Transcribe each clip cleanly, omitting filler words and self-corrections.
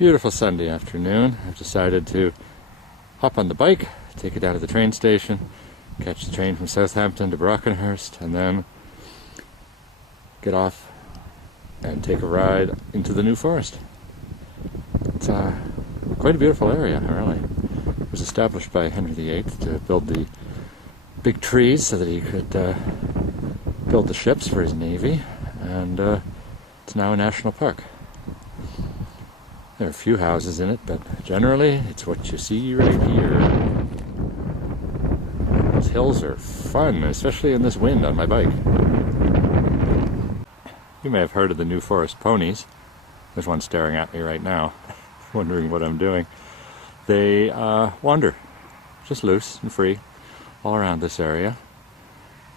Beautiful Sunday afternoon. I've decided to hop on the bike, take it down to the train station, catch the train from Southampton to Brockenhurst, and then get off and take a ride into the New Forest. It's quite a beautiful area, really. It was established by Henry VIII to build the big trees so that he could build the ships for his navy, and it's now a national park. There are a few houses in it, but generally it's what you see right here. Those hills are fun, especially in this wind on my bike. You may have heard of the New Forest ponies. There's one staring at me right now, wondering what I'm doing. They wander, just loose and free, all around this area.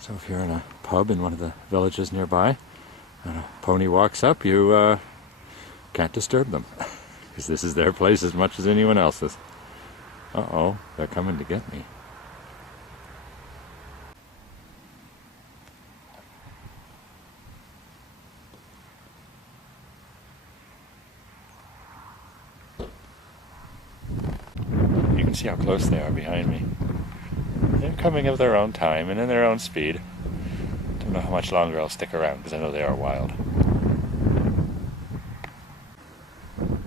So if you're in a pub in one of the villages nearby, and a pony walks up, you can't disturb them, because this is their place as much as anyone else's. Uh-oh, they're coming to get me. You can see how close they are behind me. They're coming of their own time and in their own speed. Don't know how much longer I'll stick around, because I know they are wild.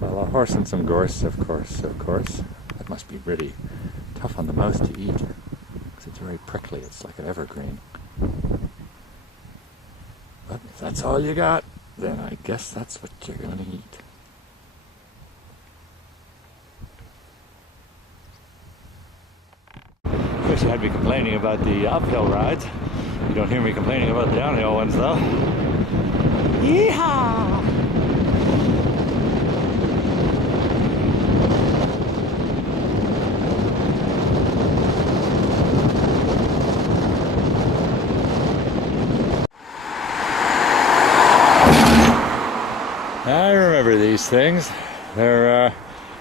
Well, a horse and some gorse, of course. That must be really tough on the mouth to eat, because it's very prickly. It's like an evergreen. But if that's all you got, then I guess that's what you're going to eat. Of course, you had me complaining about the uphill rides. You don't hear me complaining about the downhill ones, though. Yeehaw! I remember these things. They're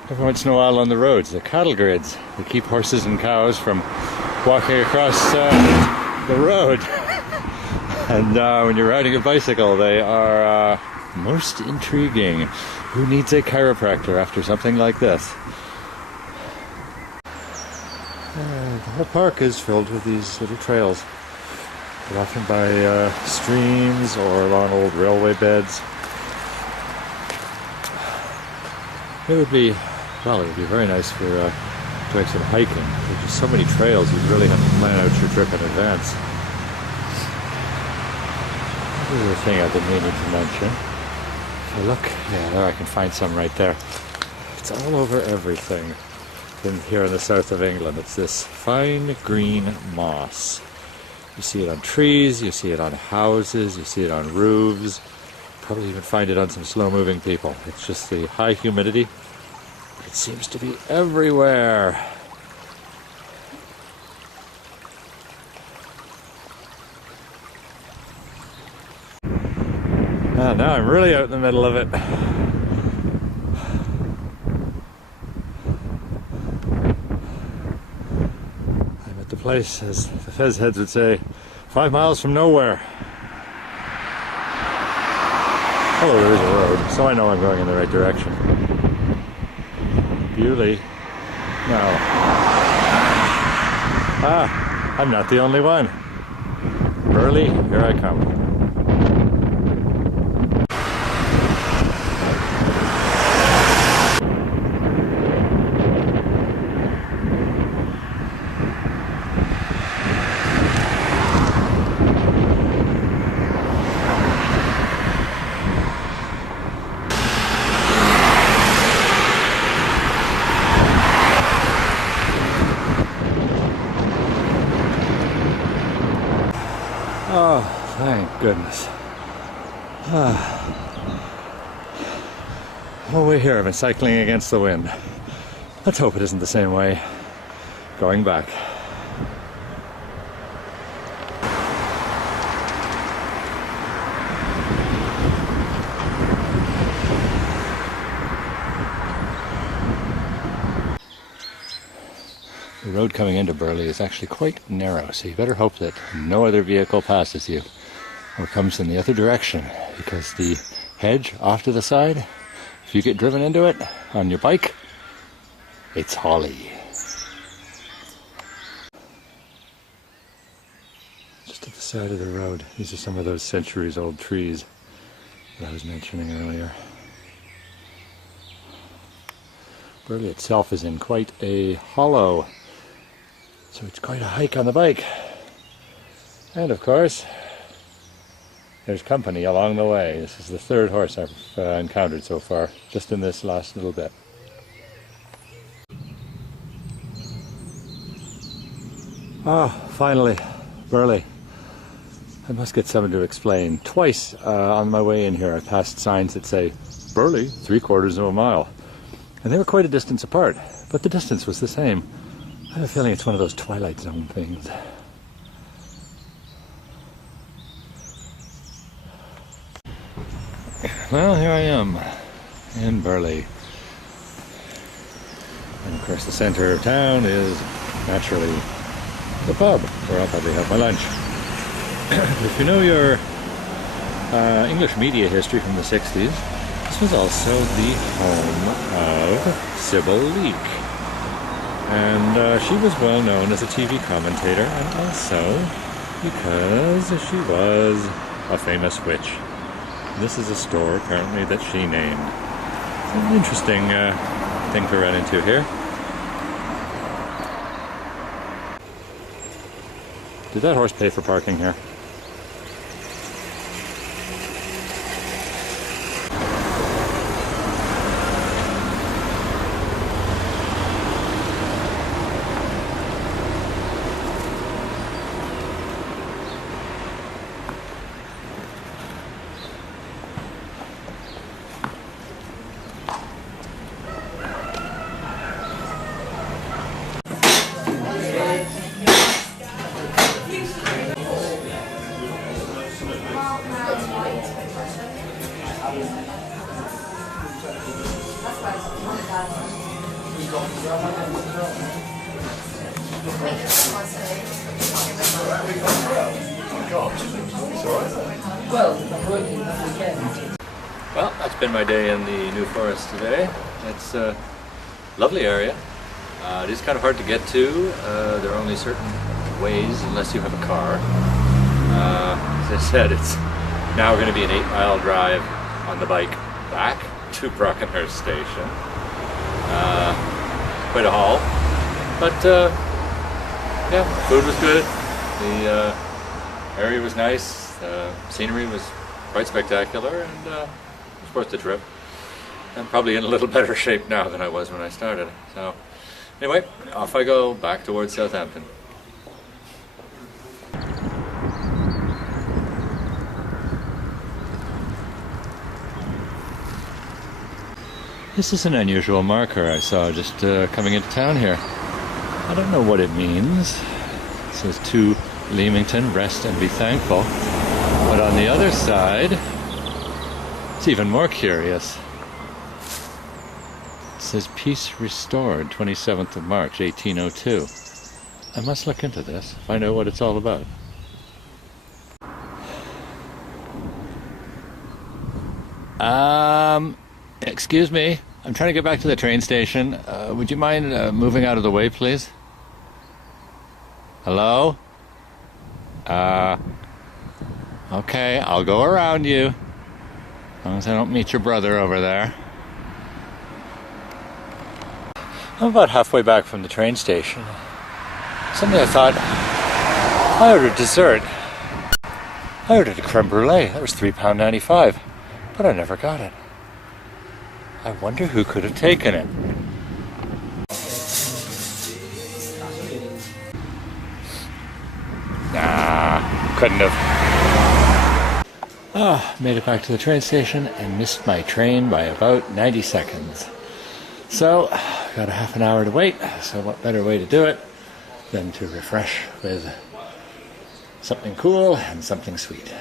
every once in a while on the roads. They're cattle grids. They keep horses and cows from walking across the road. And when you're riding a bicycle, they are most intriguing. Who needs a chiropractor after something like this? The whole park is filled with these little trails. They're often by streams or along old railway beds. It would be very nice for doing some hiking. There's just so many trails, you really have to plan out your trip in advance. This is a thing I've been meaning to mention. If I look, yeah, there I can find some right there. It's all over everything here in the south of England. It's this fine green moss. You see it on trees, you see it on houses, you see it on roofs. Probably even find it on some slow-moving people. It's just the high humidity. It seems to be everywhere. Now I'm really out in the middle of it. I'm at the place, as the Fezheads would say, 5 miles from nowhere. Oh, there is a road, so I know I'm going in the right direction. Bewley. No. Ah, I'm not the only one. Burley, here I come. Oh, thank goodness. Oh, we're here. I've been cycling against the wind. Let's hope it isn't the same way going back. The road coming into Burley is actually quite narrow, so you better hope that no other vehicle passes you or comes in the other direction, because the hedge off to the side, if if you get driven into it on your bike, it's holly. Just at the side of the road, these are some of those centuries-old trees that I was mentioning earlier. Burley itself is in quite a hollow, so it's quite a hike on the bike. And of course, there's company along the way. This is the third horse I've encountered so far, just in this last little bit. Ah, finally, Burley. I must get someone to explain. Twice on my way in here I passed signs that say, Burley, 3/4 of a mile. And they were quite a distance apart, but the distance was the same. I have a feeling it's one of those Twilight Zone things. Well, here I am, in Burley. And of course the center of town is naturally the pub, where I'll probably have my lunch. If you know your English media history from the 60s, this was also the home of Sybil Leek. And she was well known as a TV commentator, and also because she was a famous witch. This is a store, apparently, that she named. It's an interesting thing to run into here. Did that horse pay for parking here? Well, that's been my day in the New Forest today. It's a lovely area. It is kind of hard to get to. There are only certain ways unless you have a car. As I said, it's now going to be an 8-mile drive on the bike back to Brockenhurst Station. Quite a haul. But yeah, food was good. The area was nice. The scenery was quite spectacular, and it was worth the trip. I'm probably in a little better shape now than I was when I started. So anyway, off I go back towards Southampton. This is an unusual marker I saw just coming into town here. I don't know what it means. It says to Leamington, rest and be thankful. But on the other side, it's even more curious. It says peace restored, 27th of March, 1802. I must look into this, find out what it's all about. Excuse me, I'm trying to get back to the train station. Would you mind moving out of the way, please? Hello? Okay, I'll go around you. As long as I don't meet your brother over there. I'm about halfway back from the train station. Suddenly I thought, I ordered dessert. I ordered a creme brulee. That was £3.95, but I never got it. I wonder who could have taken it. Nah, couldn't have. Made it back to the train station and missed my train by about 90 seconds. So, got a half an hour to wait, so what better way to do it than to refresh with something cool and something sweet.